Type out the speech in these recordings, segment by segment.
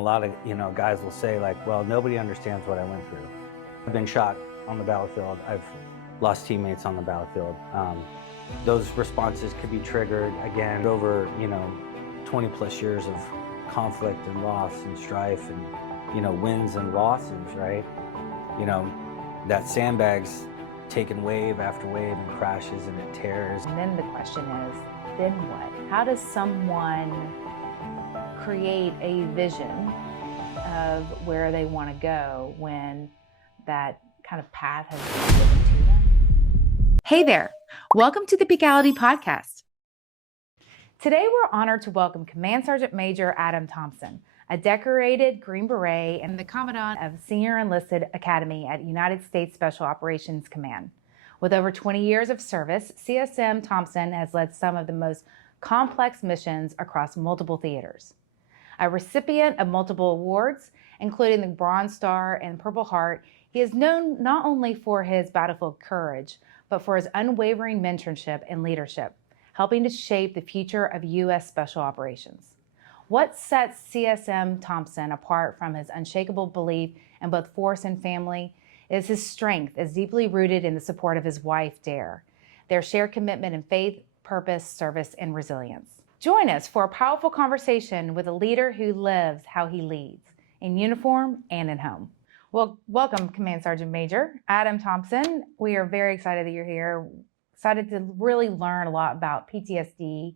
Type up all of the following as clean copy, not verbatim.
a lot of, guys will say like, well, nobody understands what I went through. I've been shot on the battlefield. I've lost teammates on the battlefield. Those responses could be triggered again over, 20 plus years of conflict and loss and strife and, wins and losses, right? That sandbag's taken wave after wave and crashes and it tears. And then the question is, then what? How does someone create a vision of where they want to go when that kind of path has been given to them? Hey there, welcome to the Peakality Podcast. Today we're honored to welcome Command Sergeant Major Adam Thompson, a decorated Green Beret and the Commandant of Senior Enlisted Academy at United States Special Operations Command. With over 20 years of service, CSM Thompson has led some of the most complex missions across multiple theaters. A recipient of multiple awards, including the Bronze Star and Purple Heart, he is known not only for his battlefield courage, but for his unwavering mentorship and leadership, helping to shape the future of U.S. Special Operations. What sets CSM Thompson apart from his unshakable belief in both force and family is his strength is deeply rooted in the support of his wife, Dare, their shared commitment in faith, purpose, service, and resilience. Join us for a powerful conversation with a leader who lives how he leads, in uniform and in home. Well, welcome, Command Sergeant Major Adam Thompson. We are very excited that you're here. Excited to really learn a lot about PTSD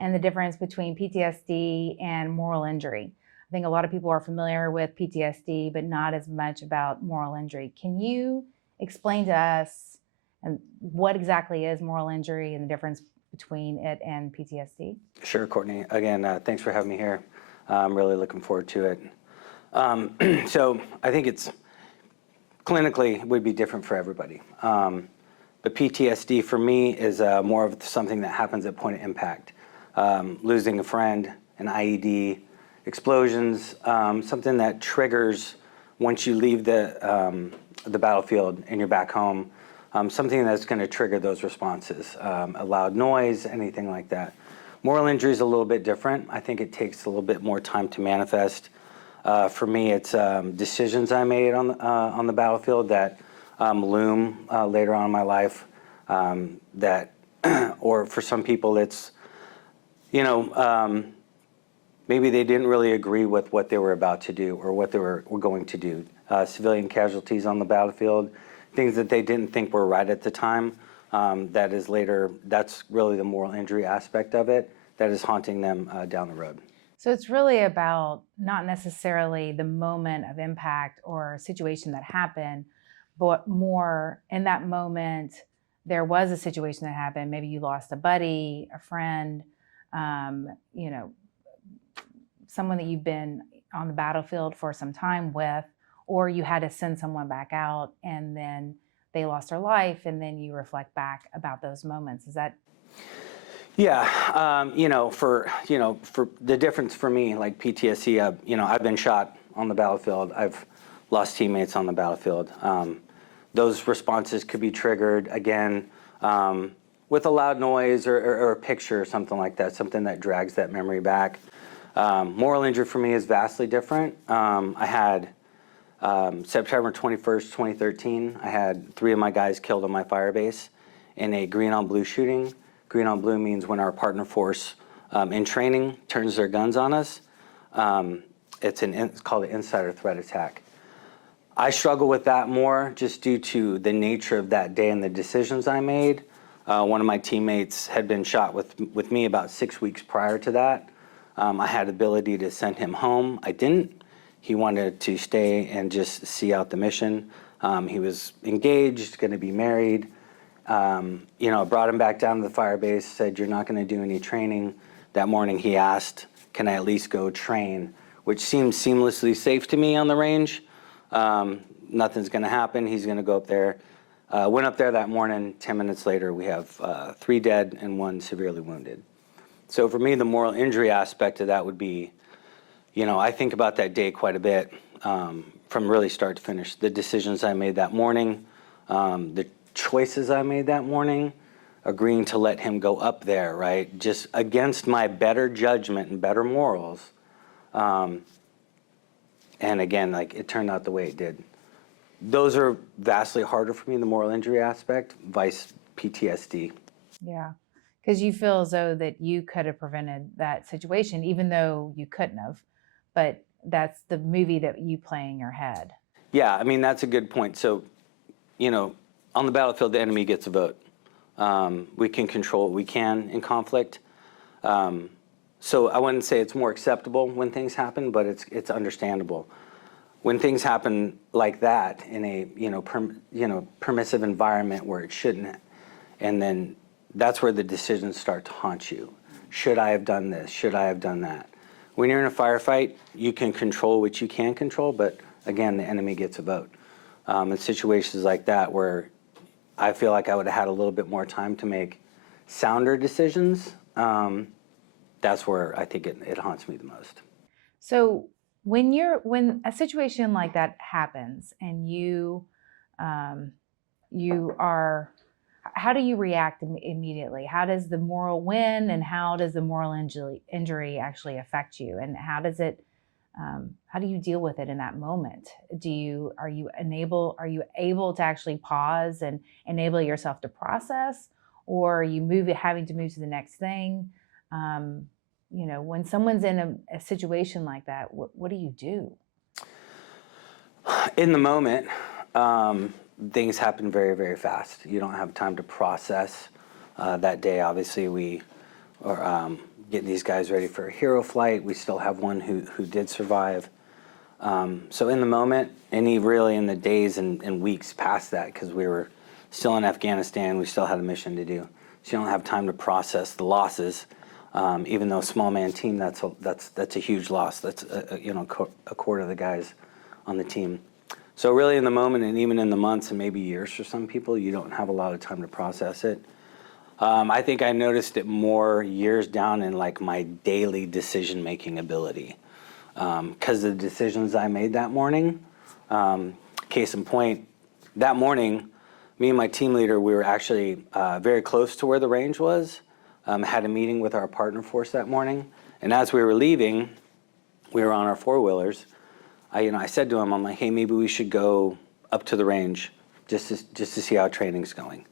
and the difference between PTSD and moral injury. I think a lot of people are familiar with PTSD, but not as much about moral injury. Can you explain to us what exactly is moral injury and the difference between it and PTSD? Sure, Courtney. Again, thanks for having me here. I'm really looking forward to it. So I think it's clinically would be different for everybody. But PTSD for me is more of something that happens at point of impact. Losing a friend, an IED, explosions, something that triggers once you leave the battlefield and you're back home, something that's going to trigger those responses. A loud noise, anything like that. Moral injury is a little bit different. I think it takes a little bit more time to manifest. For me, it's decisions I made on the battlefield that loom later on in my life. Or for some people, it's, maybe they didn't really agree with what they were about to do or what they were going to do. Civilian casualties on the battlefield, things that they didn't think were right at the time. That's really the moral injury aspect of it that is haunting them down the road. So it's really about not necessarily the moment of impact or situation that happened, but more in that moment, there was a situation that happened. Maybe you lost a buddy, a friend, someone that you've been on the battlefield for some time with, or you had to send someone back out and then they lost their life, and then you reflect back about those moments. Is that? Yeah, for the difference for me, like PTSD, I've been shot on the battlefield. I've lost teammates on the battlefield. Those responses could be triggered again with a loud noise or a picture or something like that, something that drags that memory back. Moral injury for me is vastly different. I had September 21st, 2013, I had 3 of my guys killed on my fire base in a green on blue shooting. Green on blue means when our partner force in training turns their guns on us. It's called an insider threat attack. I struggle with that more just due to the nature of that day and the decisions I made. One of my teammates had been shot with me about 6 weeks prior to that. I had the ability to send him home. I didn't. He wanted to stay and just see out the mission. He was engaged, going to be married. I brought him back down to the fire base, said, "You're not going to do any training." That morning he asked, "Can I at least go train?" Which seemed seamlessly safe to me on the range. Nothing's going to happen. He's going to go up there. Went up there that morning. 10 minutes later, we have 3 dead and 1 severely wounded. So for me, the moral injury aspect of that would be, I think about that day quite a bit from really start to finish. The decisions I made that morning, the choices I made that morning, agreeing to let him go up there, right? Just against my better judgment and better morals. And again, like it turned out the way it did. Those are vastly harder for me, the moral injury aspect, vice PTSD. Yeah. Because you feel as though that you could have prevented that situation, even though you couldn't have. But that's the movie that you play in your head. Yeah, I mean, that's a good point. So, on the battlefield, the enemy gets a vote. We can control what we can in conflict. So I wouldn't say it's more acceptable when things happen, but it's understandable. When things happen like that in a permissive environment where it shouldn't, and then that's where the decisions start to haunt you. Should I have done this? Should I have done that? When you're in a firefight, you can control what you can control, but again, the enemy gets a vote. In situations like that where I feel like I would have had a little bit more time to make sounder decisions, that's where I think it haunts me the most. So when a situation like that happens and you are, how do you react immediately? How does the moral win, and how does the moral injury actually affect you? And how do you deal with it in that moment? Are you able to actually pause and enable yourself to process, or are you having to move to the next thing? When someone's in a situation like that, what do you do? In the moment, things happen very, very fast. You don't have time to process. That day, obviously, we are getting these guys ready for a hero flight. We still have one who did survive. So in the moment, and really in the days and weeks past that, because we were still in Afghanistan, we still had a mission to do. So you don't have time to process the losses. Even though a small man team, that's a huge loss. That's a quarter of the guys on the team. So really in the moment, and even in the months and maybe years for some people, you don't have a lot of time to process it. I think I noticed it more years down in like my daily decision-making ability. Because the decisions I made that morning, case in point, that morning, me and my team leader, we were actually very close to where the range was. Had a meeting with our partner force that morning. And as we were leaving, we were on our four-wheelers. I said to him, I'm like, hey, maybe we should go up to the range just to see how training's going.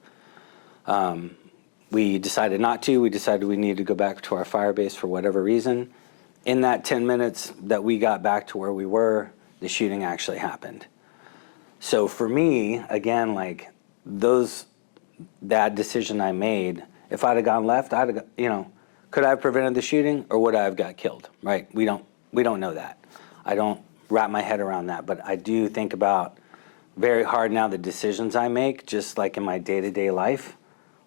We decided not to. We decided we needed to go back to our fire base for whatever reason. In that 10 minutes that we got back to where we were, the shooting actually happened. So for me, again, like that decision I made, if I'd have gone left, could I have prevented the shooting, or would I have got killed? Right? We don't know that. I don't wrap my head around that, but I do think about very hard now the decisions I make, just like in my day-to-day life,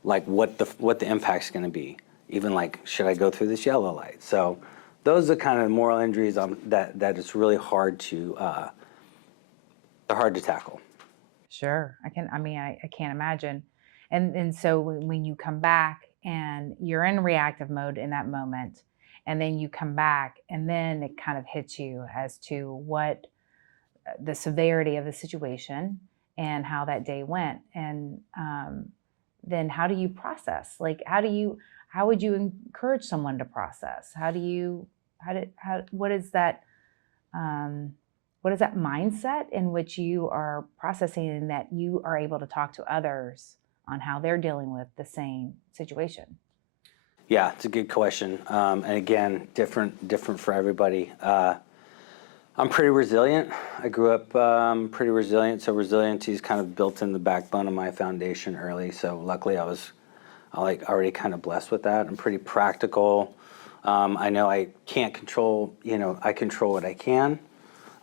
like what the impact's going to be. Even like, should I go through this yellow light? So those are kind of moral injuries that it's really hard to tackle. Sure, I can't imagine. And so when you come back and you're in reactive mode in that moment, and then you come back, and then it kind of hits you as to what the severity of the situation and how that day went. And then how do you process? Like, how would you encourage someone to process? What is that mindset in which you are processing, and that you are able to talk to others on how they're dealing with the same situation? Yeah, it's a good question. And again, different for everybody. I'm pretty resilient. I grew up pretty resilient, so resiliency is kind of built in the backbone of my foundation early. So luckily I was already kind of blessed with that. I'm pretty practical. I know I can't control, I control what I can.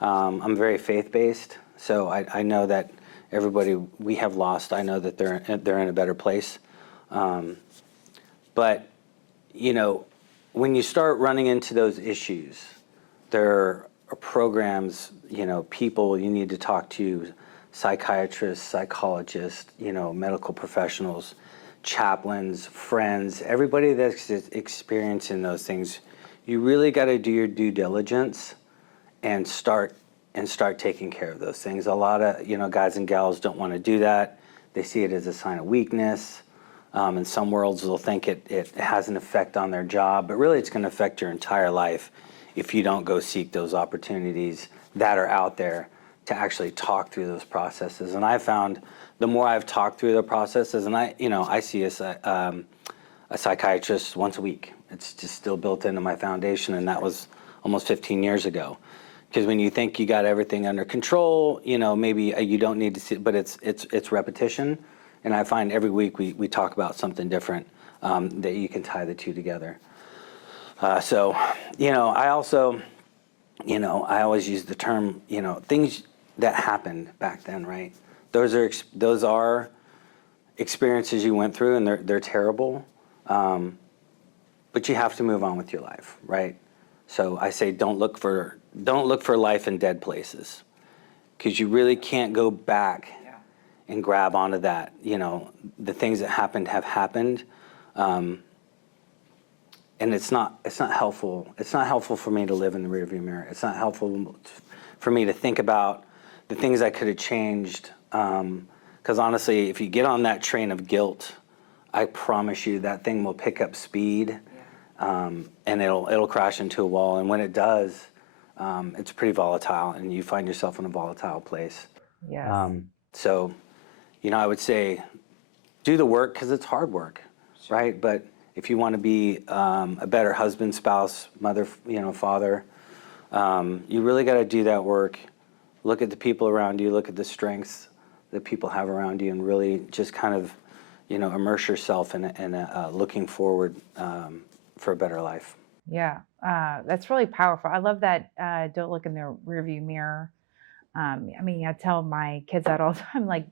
I'm very faith-based, so I know that everybody we have lost, I know that they're in a better place. But when you start running into those issues, there are programs, people you need to talk to, psychiatrists, psychologists, medical professionals, chaplains, friends, everybody that's experiencing those things. You really got to do your due diligence and start taking care of those things. A lot of guys and gals don't want to do that. They see it as a sign of weakness. In some worlds, they'll think it has an effect on their job, but really it's going to affect your entire life if you don't go seek those opportunities that are out there to actually talk through those processes. And I found the more I've talked through the processes, and I see a psychiatrist once a week. It's just still built into my foundation, and that was almost 15 years ago. Because when you think you got everything under control, maybe you don't need to see, but it's repetition. And I find every week we talk about something different that you can tie the two together. So, I also, I always use the term, things that happened back then, right? Those are experiences you went through, and they're terrible. But you have to move on with your life, right? So I say don't look for life in dead places, because you really can't go back and grab onto that. The things that happened have happened, and it's not helpful. It's not helpful for me to live in the rearview mirror. It's not helpful for me to think about the things I could have changed. Because honestly, if you get on that train of guilt, I promise you that thing will pick up speed, and it'll crash into a wall. And when it does, it's pretty volatile, and you find yourself in a volatile place. Yes. So, I would say do the work, because it's hard work, right? But if you want to be a better husband, spouse, mother, father, you really got to do that work. Look at the people around you, look at the strengths that people have around you, and really just kind of, immerse yourself in looking forward for a better life. Yeah, that's really powerful. I love that. Don't look in the rearview mirror. I tell my kids that all the time, like,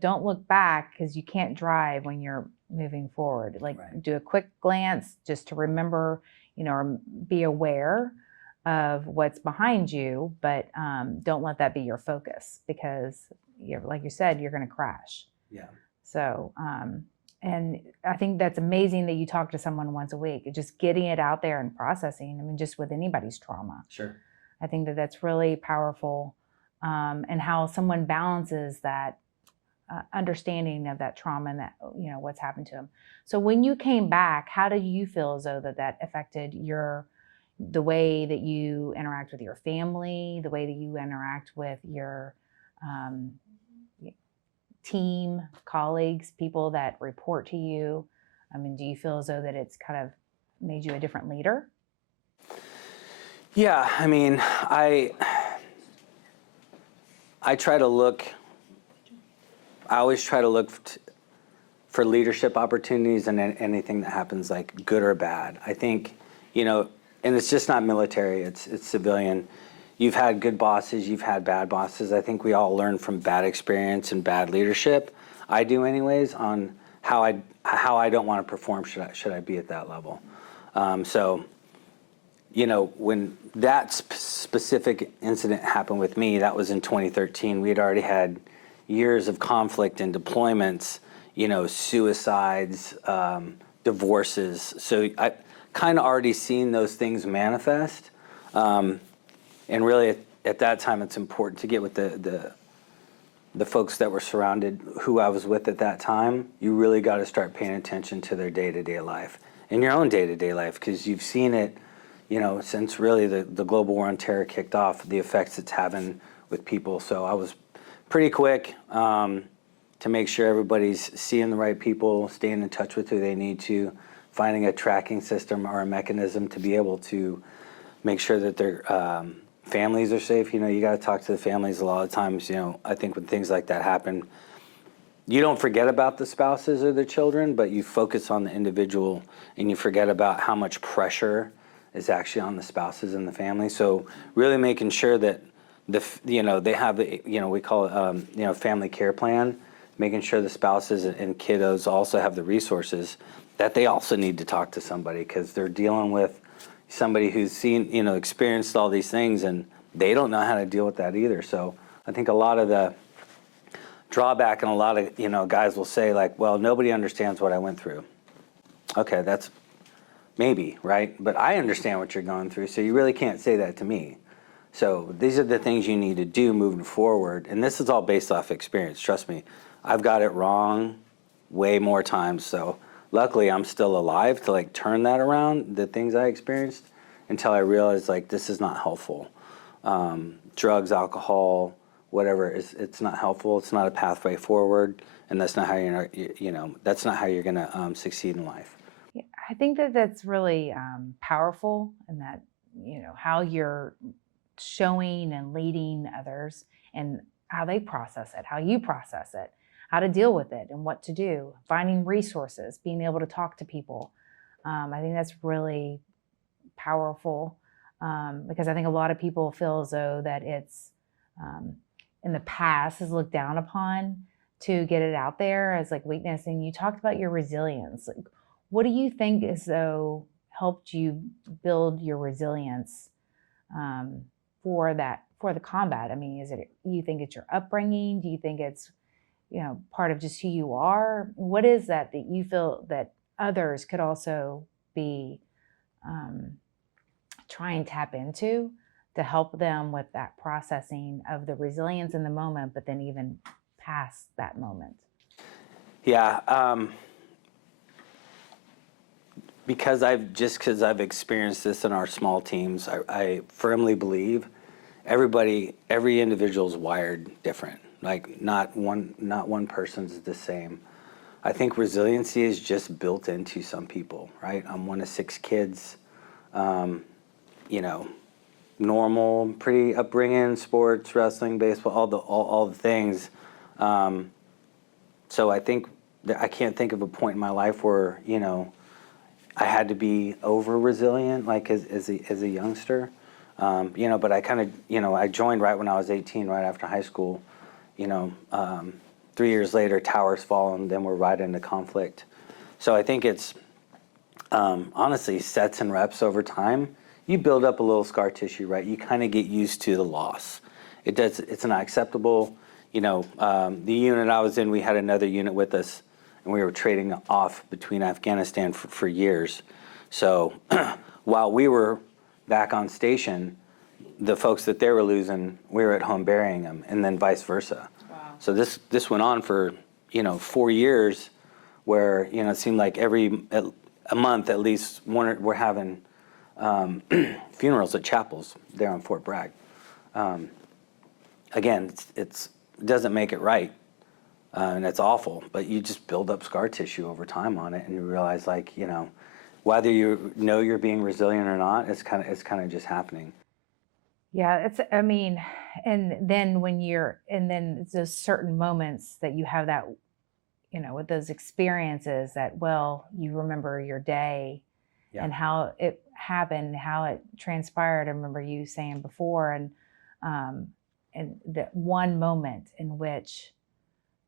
don't look back, because you can't drive when you're moving forward. Like, Right. Do a quick glance just to remember, or be aware of what's behind you, but don't let that be your focus, because, like you said, you're going to crash. Yeah. So, and I think that's amazing that you talk to someone once a week, just getting it out there and processing. Just with anybody's trauma. Sure. I think that that's really powerful, and how someone balances that understanding of that trauma and that, what's happened to them. So when you came back, how do you feel as though that affected the way that you interact with your family, the way that you interact with your team, colleagues, people that report to you? Do you feel as though that it's kind of made you a different leader? Yeah, I try to look. I always try to look for leadership opportunities in anything that happens, like good or bad. I think, and it's just not military, it's civilian. You've had good bosses, you've had bad bosses. I think we all learn from bad experience and bad leadership. I do anyways, on how I don't want to perform should I be at that level. So, when that specific incident happened with me, that was in 2013. We had already had years of conflict and deployments, suicides, divorces. So I kind of already seen those things manifest. And really at that time, it's important to get with the folks that were surrounded, who I was with at that time. You really got to start paying attention to their day-to-day life and your own day-to-day life, because you've seen it, since really the global war on terror kicked off, the effects it's having with people. So I was pretty quick to make sure everybody's seeing the right people, staying in touch with who they need to, finding a tracking system or a mechanism to be able to make sure that their families are safe. You got to talk to the families a lot of times. I think when things like that happen, you don't forget about the spouses or the children, but you focus on the individual, and you forget about how much pressure is actually on the spouses and the family. So really making sure that they have the, we call it, family care plan, making sure the spouses and kiddos also have the resources that they also need to talk to somebody, because they're dealing with somebody who's seen, experienced all these things, and they don't know how to deal with that either. So I think a lot of the drawback, and a lot of, guys will say, like, well, nobody understands what I went through. Okay, that's maybe, right? But I understand what you're going through, so you really can't say that to me. So these are the things you need to do moving forward. And this is all based off experience. Trust me, I've got it wrong way more times. So luckily I'm still alive to turn that around, the things I experienced, until I realized like this is not helpful. Drugs, alcohol, whatever, it's not helpful. It's not a pathway forward, and that's not how that's not how you're going to succeed in life. Yeah, I think that that's really powerful, and that how you're showing and leading others, and how they process it, how you process it, how to deal with it, and what to do. Finding resources, being able to talk to people. I think that's really powerful, because I think a lot of people feel as though that it's in the past is looked down upon to get it out there as like weakness. And you talked about your resilience. Like, what do you think as though helped you build your resilience for the combat? I mean, is it, you think it's your upbringing? Do you think it's part of just who you are? What is that you feel that others could also be try and tap into to help them with that processing of the resilience in the moment, but then even past that moment? Yeah, because I've experienced this in our small teams, I firmly believe every individual is wired different. Like not one person's the same. I think resiliency is just built into some people, right? I'm one of 6 kids, normal, pretty upbringing, sports, wrestling, baseball, all the things. So I think that I can't think of a point in my life where I had to be over resilient, like as a youngster. But I kind of I joined right when I was 18, right after high school. 3 years later, towers fall, and then we're right into conflict. So I think it's honestly sets and reps over time. You build up a little scar tissue, right? You kind of get used to the loss. It's not acceptable. The unit I was in, we had another unit with us, and we were trading off between Afghanistan for years. So while we were back on station, the folks that they were losing, we were at home burying them, and then vice versa. Wow. So this went on for 4 years, where it seemed like a month at least we're having funerals at chapels there on Fort Bragg. Again, it doesn't make it right, and it's awful. But you just build up scar tissue over time on it, and you realize whether you're being resilient or not, it's kind of just happening. Yeah, and then there's certain moments that you have that, with those experiences that, you remember your day. Yeah. And how it happened, how it transpired. I remember you saying before, and that one moment in which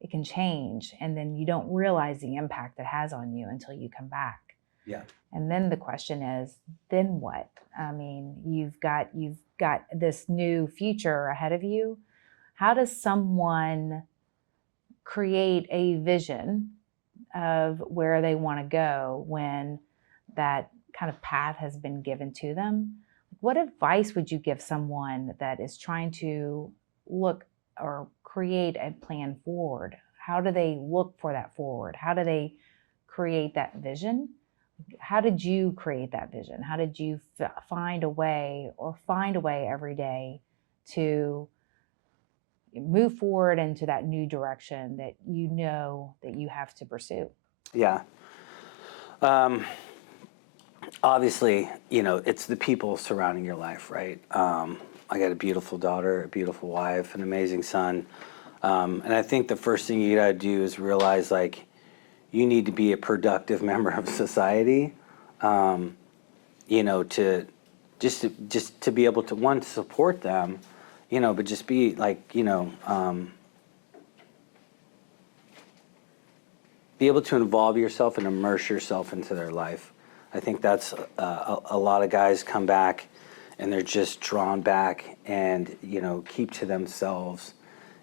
it can change, and then you don't realize the impact it has on you until you come back. Yeah. And then the question is, then what? I mean, you've got this new future ahead of you. How does someone create a vision of where they want to go when that kind of path has been given to them? What advice would you give someone that is trying to look or create a plan forward? How do they look for that forward? How do they create that vision? How did you create that vision? How did you find a way every day to move forward into that new direction that that you have to pursue? Yeah. Obviously, it's the people surrounding your life, right? I got a beautiful daughter, a beautiful wife, an amazing son. And I think the first thing you gotta do is realize, you need to be a productive member of society, to be able to, one, support them, but just be be able to involve yourself and immerse yourself into their life. I think that's a lot of guys come back and they're just drawn back and keep to themselves,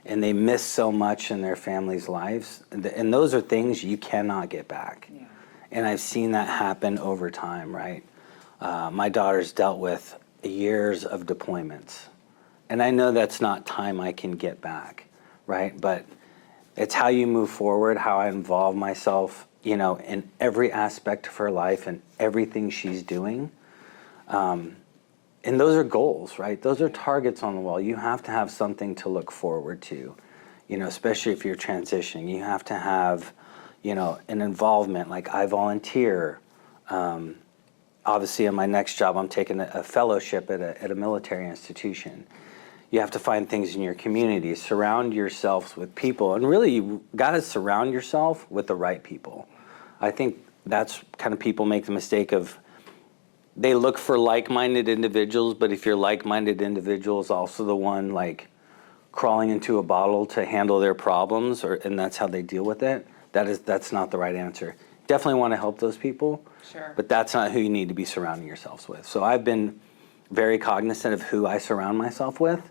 and they miss so much in their family's lives, and those are things you cannot get back. Yeah. And I've seen that happen over time, right? My daughter's dealt with years of deployments, and I know that's not time I can get back, right? But it's how you move forward, how I involve myself, in every aspect of her life and everything she's doing. and those are goals, right? Those are targets on the wall. You have to have something to look forward to, especially if you're transitioning. You have to have, an involvement. Like I volunteer. Obviously, in my next job, I'm taking a fellowship at a military institution. You have to find things in your community. Surround yourselves with people. And really, you got to surround yourself with the right people. I think that's kind of people make the mistake of, they look for like-minded individuals, but if your like-minded individual is also the one like crawling into a bottle to handle their problems, and that's how they deal with it, that's not the right answer. Definitely want to help those people, Sure. but that's not who you need to be surrounding yourselves with. So I've been very cognizant of who I surround myself with,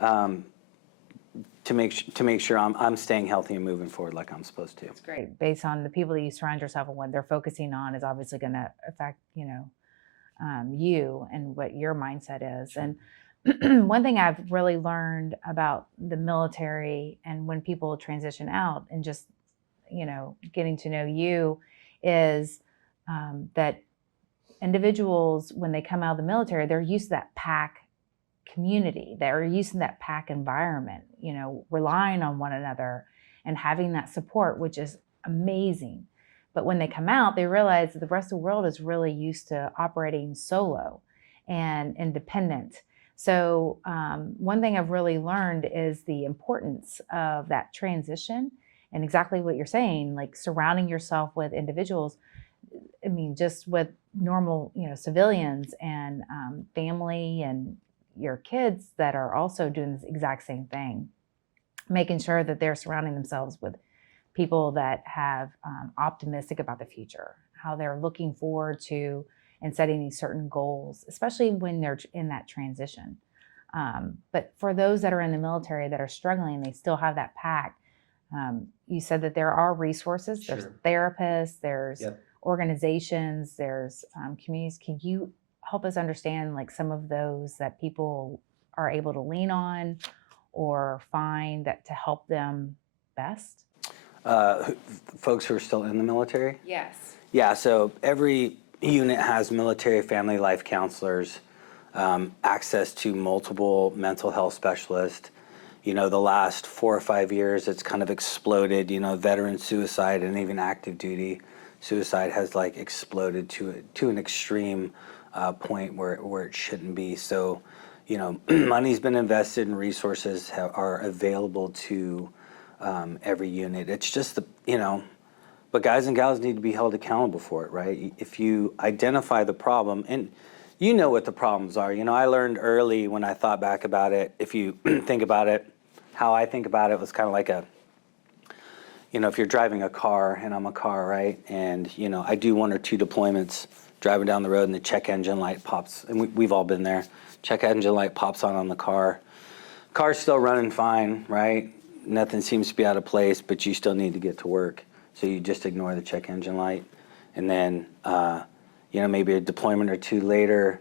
to make sure I'm staying healthy and moving forward like I'm supposed to. That's great. Based on the people that you surround yourself with, what they're focusing on is obviously going to affect, you and what your mindset is. Sure. And one thing I've really learned about the military and when people transition out and just, getting to know you is that individuals, when they come out of the military, they're used to that pack community. They're used to that pack environment, relying on one another and having that support, which is amazing. But when they come out, they realize that the rest of the world is really used to operating solo and independent. So one thing I've really learned is the importance of that transition and exactly what you're saying, like surrounding yourself with individuals. I mean, just with normal, civilians and family and your kids that are also doing this exact same thing, making sure that they're surrounding themselves with people that have optimistic about the future, how they're looking forward to and setting these certain goals, especially when they're in that transition. But for those that are in the military that are struggling, they still have that pack. You said that there are resources, Sure. There's therapists, there's Yep. organizations, there's communities. Can you help us understand like some of those that people are able to lean on or find that to help them best? Folks who are still in the military? Yes. Yeah, so every unit has military family life counselors, access to multiple mental health specialists. The last 4 or 5 years, it's kind of exploded. Veteran suicide and even active duty suicide has like exploded to an extreme point where it shouldn't be. So, money's been invested and resources are available to every unit. It's just but guys and gals need to be held accountable for it, right? If you identify the problem, and you know what the problems are. I learned early when I thought back about it, if you think about it, how I think about it was kind of like if you're driving a car, and I'm a car, right? And, I do 1 or 2 deployments driving down the road and the check engine light pops, and we've all been there. Check engine light pops on the car. Car's still running fine, right? Nothing seems to be out of place, but you still need to get to work. So you just ignore the check engine light. And then, maybe a deployment or 2 later,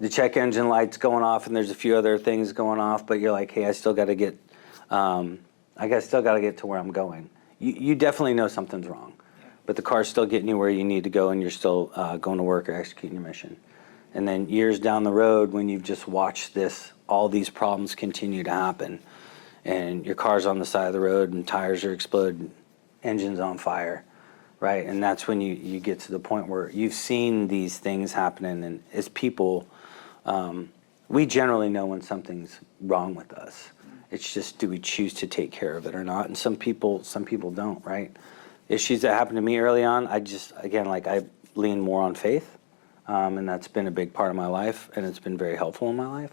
the check engine light's going off and there's a few other things going off, but you're like, hey, I still got to get to where I'm going. You definitely know something's wrong, but the car's still getting you where you need to go and you're still going to work or executing your mission. And then years down the road, when you've just watched all these problems continue to happen, and your car's on the side of the road and tires are exploding, engine's on fire, right? And that's when you get to the point where you've seen these things happening, and as people, we generally know when something's wrong with us. It's just, do we choose to take care of it or not? And some people don't, right? Issues that happened to me early on, I lean more on faith, and that's been a big part of my life, and it's been very helpful in my life.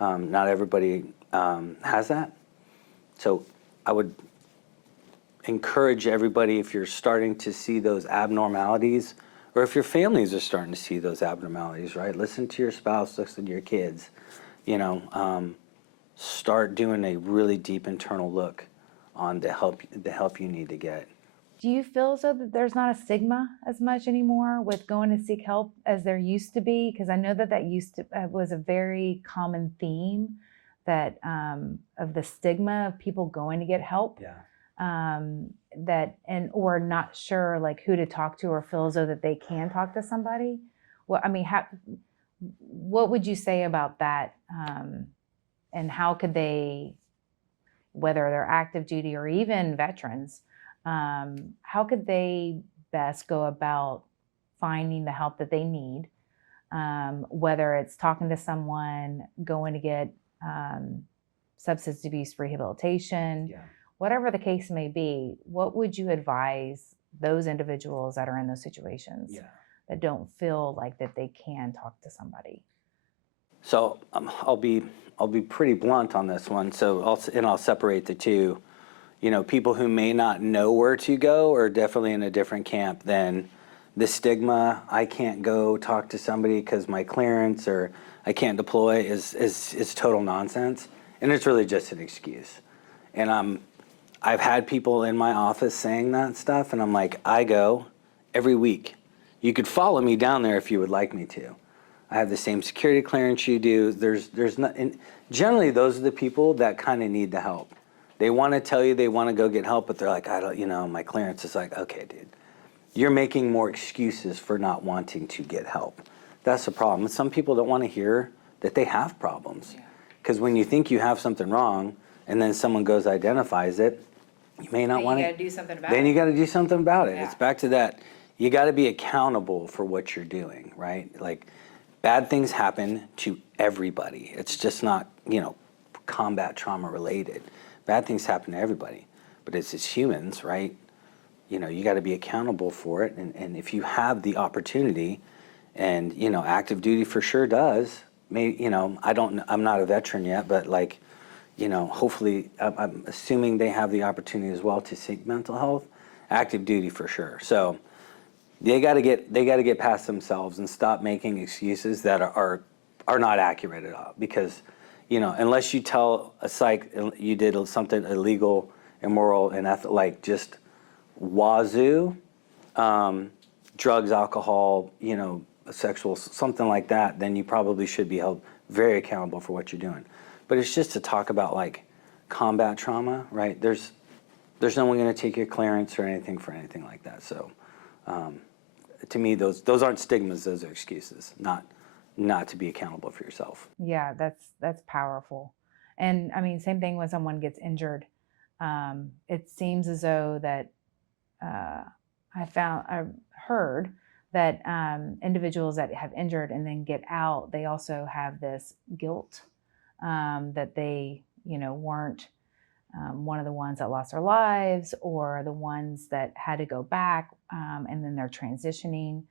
Not everybody has that. So I would encourage everybody, if you're starting to see those abnormalities, or if your families are starting to see those abnormalities, right? Listen to your spouse, listen to your kids, start doing a really deep internal look on the help you need to get. Do you feel as though that there's not a stigma as much anymore with going to seek help as there used to be? Because I know that was a very common theme that of the stigma of people going to get help. Yeah. Or not sure like who to talk to or feel as though that they can talk to somebody. Well, I mean, what would you say about that? And how could they, whether they're active duty or even veterans, how could they best go about finding the help that they need? Whether it's talking to someone, going to get substance abuse rehabilitation, whatever the case may be, what would you advise those individuals that are in those situations that don't feel like that they can talk to somebody? So I'll be pretty blunt on this one. So I'll separate the two. You know, people who may not know where to go are definitely in a different camp than the stigma. I can't go talk to somebody because my clearance or I can't deploy is total nonsense, and it's really just an excuse. And I've had people in my office saying that stuff, and I'm like, I go every week. You could follow me down there if you would like me to. I have the same security clearance you do. There's not, and generally those are the people that kind of need the help. They want to tell you they want to go get help, but they're like, I don't, my clearance is like, okay, dude, you're making more excuses for not wanting to get help. That's the problem. Some people don't want to hear that they have problems. Because when you think you have something wrong, and then someone goes identifies it, you may not want to. You got to do something about it. Then you got to do something about it. Yeah. It's back to that. You got to be accountable for what you're doing, right? Like, bad things happen to everybody. It's just not, combat trauma related. Bad things happen to everybody. But as humans, right, you got to be accountable for it. And if you have the opportunity, and, active duty for sure does, I'm not a veteran yet, but hopefully I'm assuming they have the opportunity as well to seek mental health. Active duty for sure. So they got to get past themselves and stop making excuses that are not accurate at all. Because, unless you tell a psych you did something illegal, immoral, and like just wazoo, drugs, alcohol, sexual, something like that, then you probably should be held very accountable for what you're doing. But it's just to talk about combat trauma, right? There's no one going to take your clearance or anything for anything like that. So, to me, those aren't stigmas; those are excuses, not to be accountable for yourself. Yeah, that's powerful. And I mean, same thing when someone gets injured. It seems as though that I've heard that individuals that have injured and then get out, they also have this guilt that they, weren't one of the ones that lost their lives or the ones that had to go back, and then they're transitioning.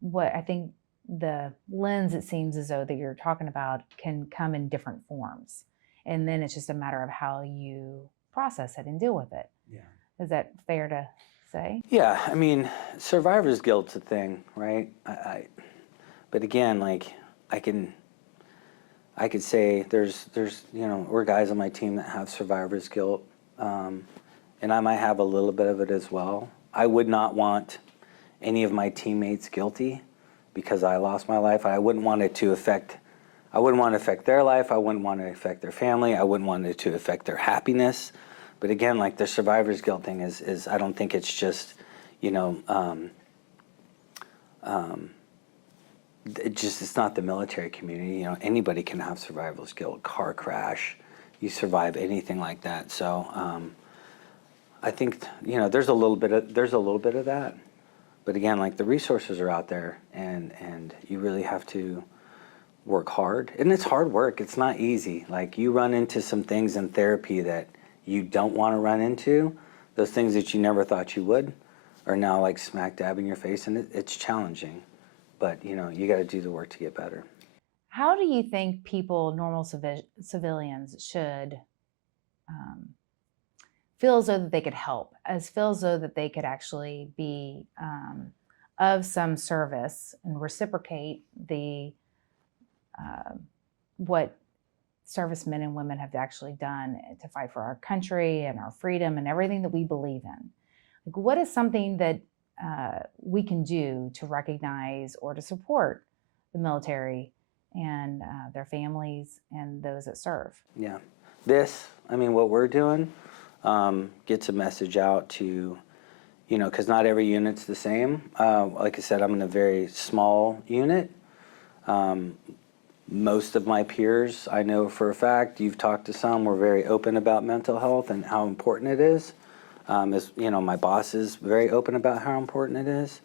What I think the lens, it seems as though that you're talking about, can come in different forms. And then it's just a matter of how you process it and deal with it. Yeah. Is that fair to say? Yeah, I mean, survivor's guilt's a thing, right? But again, I could say there's we're guys on my team that have survivor's guilt, and I might have a little bit of it as well. I would not want any of my teammates guilty because I lost my life. I wouldn't want it to affect their life. I wouldn't want it to affect their family. I wouldn't want it to affect their happiness. But again, the survivor's guilt thing is I don't think it's just, it's not the military community. Anybody can have survivor's guilt. Car crash, you survive anything like that. So I think there's a little bit of that. But again, the resources are out there, and you really have to work hard. And it's hard work. It's not easy. You run into some things in therapy that you don't want to run into. Those things that you never thought you would are now smack dab in your face, and it's challenging. But you got to do the work to get better. How do you think people, normal civilians, should feel as though that they could help, feel as though that they could actually be of some service and reciprocate the what servicemen and women have actually done to fight for our country and our freedom and everything that we believe in? What is something that we can do to recognize or to support the military and their families and those that serve? Yeah. What we're doing gets a message out to, because not every unit's the same. Like I said, I'm in a very small unit. Most of my peers, I know for a fact, you've talked to some, were very open about mental health and how important it is. As you know, my boss is very open about how important it is.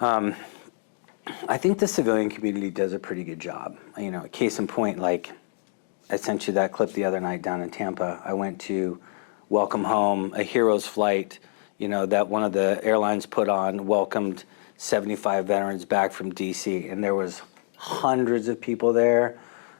I think the civilian community does a pretty good job. You know, case in point, like I sent you that clip the other night down in Tampa. I went to welcome home a hero's flight, you know, that one of the airlines put on, welcomed 75 veterans back from DC, and there was hundreds of people there.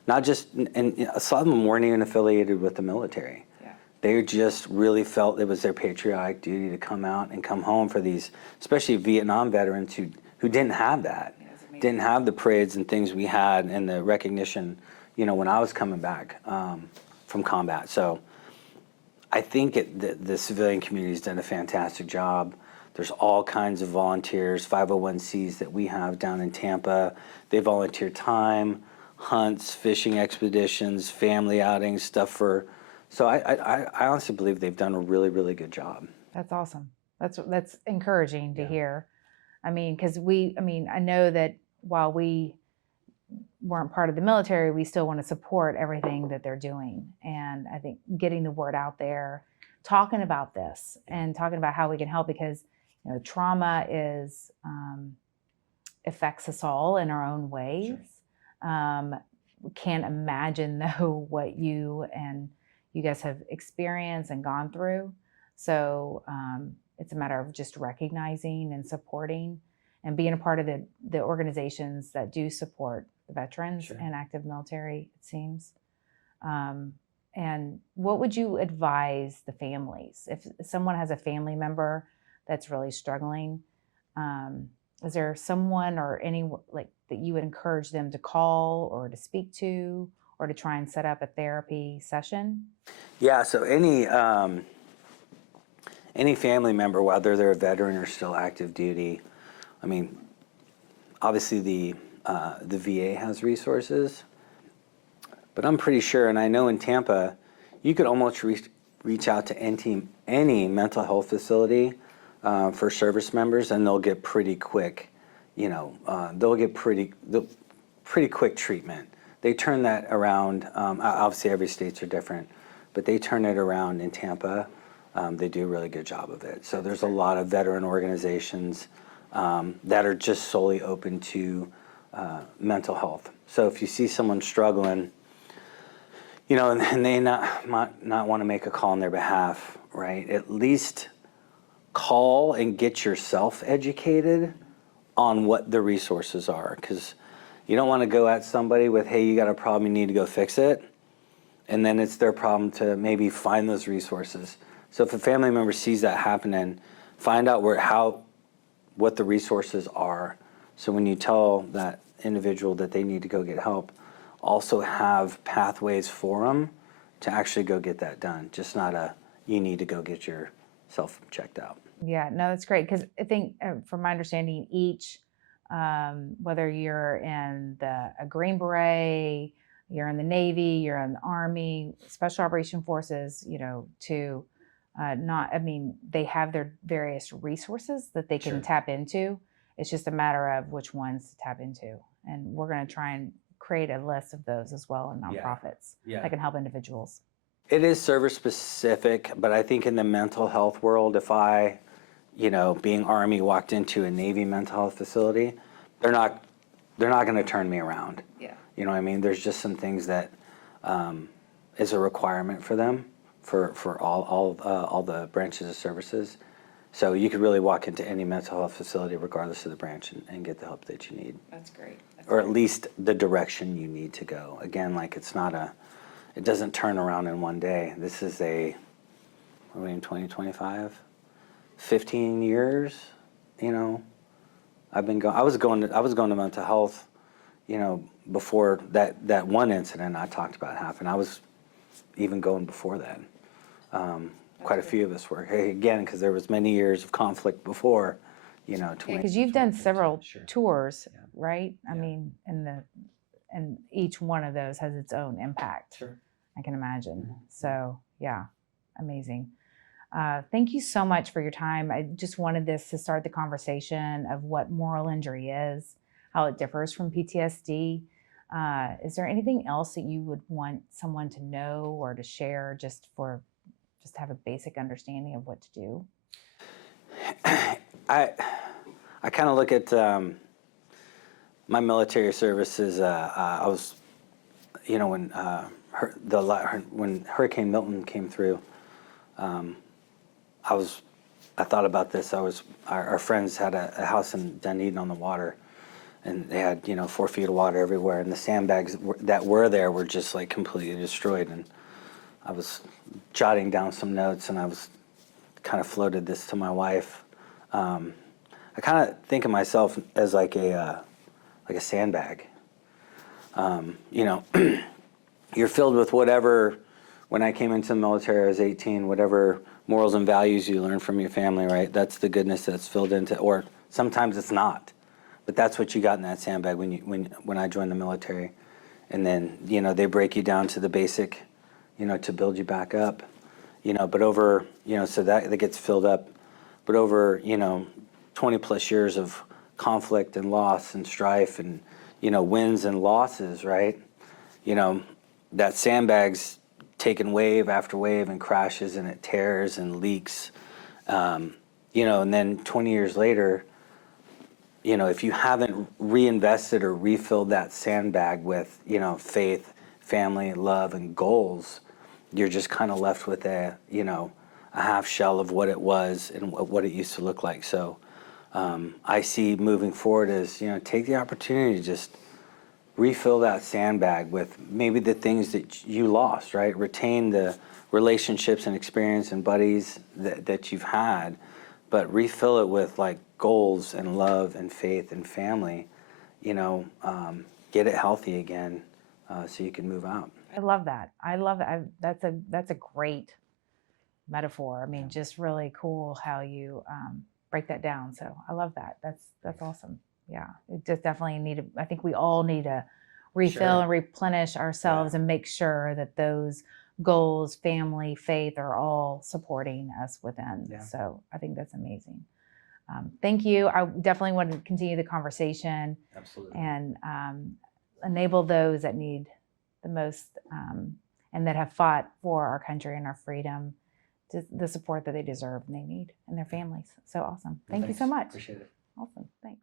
Not just, and some of them weren't even affiliated with the military. Yeah. They just really felt it was their patriotic duty to come out and come home for these, especially Vietnam veterans who didn't have that, didn't have the parades and things we had and the recognition, you know, when I was coming back from combat. So I think the civilian community's done a fantastic job. There's all kinds of volunteers, 501Cs that we have down in Tampa. They volunteer time, hunts, fishing expeditions, family outings, stuff for. So I honestly believe they've done a really, really good job. That's awesome. That's encouraging to hear. I mean, because I know that while we weren't part of the military, we still want to support everything that they're doing. And I think getting the word out there, talking about this and talking about how we can help, because you know, trauma affects us all in our own ways. Sure. Can't imagine though what you guys have experienced and gone through. So it's a matter of just recognizing and supporting and being a part of the organizations that do support the veterans Sure. and active military, it seems. And what would you advise the families? If someone has a family member that's really struggling, is there someone or any like that you would encourage them to call or to speak to or to try and set up a therapy session? Yeah, so any family member, whether they're a veteran or still active duty, I mean, obviously the VA has resources, but I'm pretty sure, and I know in Tampa, you could almost reach out to any mental health facility for service members, and they'll get pretty quick, you know, they'll get pretty quick treatment. They turn that around. Obviously, every states are different, but they turn it around in Tampa. They do a really good job of it. So there's a lot of veteran organizations that are just solely open to mental health. So if you see someone struggling, you know, and they not want to make a call on their behalf, right? At least call and get yourself educated on what the resources are, because you don't want to go at somebody with, hey, you got a problem, you need to go fix it, and then it's their problem to maybe find those resources. So if a family member sees that happening, find out what the resources are. So when you tell that individual that they need to go get help, also have pathways for them to actually go get that done. Just not you need to go get yourself checked out. Yeah, no, that's great, because I think from my understanding, each, whether you're in a Green Beret, you're in the Navy, you're in the Army, Special Operation Forces, you know, they have their various resources that they can Sure. tap into. It's just a matter of which ones to tap into. And we're going to try and create a list of those as well in nonprofits that can help individuals. It is service specific, but I think in the mental health world, if I, you know, being Army, walked into a Navy mental health facility, they're not going to turn me around. Yeah. You know what I mean? There's just some things that is a requirement for them for all the branches of services. So you could really walk into any mental health facility regardless of the branch and get the help that you need. That's great. Or at least the direction you need to go. Again, like it doesn't turn around in one day. This is what are we in 2025? 15 years, you know. I was going to mental health, you know, before that one incident I talked about happened. I was even going before that. Quite a few of us were. Hey, again, because there was many years of conflict before, you know. Because you've done several tours, right? I mean, and each one of those has its own impact. Sure. I can imagine. So yeah, amazing. Thank you so much for your time. I just wanted this to start the conversation of what moral injury is. how it differs from PTSD. Is there anything else that you would want someone to know or to share just to have a basic understanding of what to do? I kind of look at my military services. I was, when when Hurricane Milton came through, I thought about this. Our friends had a house in Dunedin on the water, and they had 4 feet of water everywhere, and the sandbags that were there were just like completely destroyed. And I was jotting down some notes, and I was kind of floated this to my wife. I kind of think of myself as like a sandbag. You're filled with whatever. When I came into the military, I was 18. Whatever morals and values you learn from your family, right? That's the goodness that's filled into, or sometimes it's not, but that's what you got in that sandbag when I joined the military. And then they break you down to the basic, to build you back up. But over so that gets filled up, but over 20 plus years of conflict and loss and strife and wins and losses, right? That sandbag's taken wave after wave and crashes, and it tears and leaks, and then 20 years later, if you haven't reinvested or refilled that sandbag with faith, family, love, and goals, you're just kind of left with a half shell of what it was and what it used to look like. So I see moving forward as take the opportunity to just refill that sandbag with maybe the things that you lost, right? Retain the relationships and experience and buddies that you've had, but refill it with like goals and love and faith and family. Get it healthy again, so you can move out. I love that. I love it. That's a great metaphor. I mean, just really cool how you break that down. So I love that. That's awesome. Yeah, it just definitely I think we all need to refill and replenish ourselves and make sure that those goals, family, faith are all supporting us within. Yeah. So I think that's amazing. Thank you. I definitely want to continue the conversation. Absolutely. And enable those that need the most and that have fought for our country and our freedom, the support that they deserve and they need, and their families. So awesome. Thank you so much. Appreciate it. Awesome. Thanks.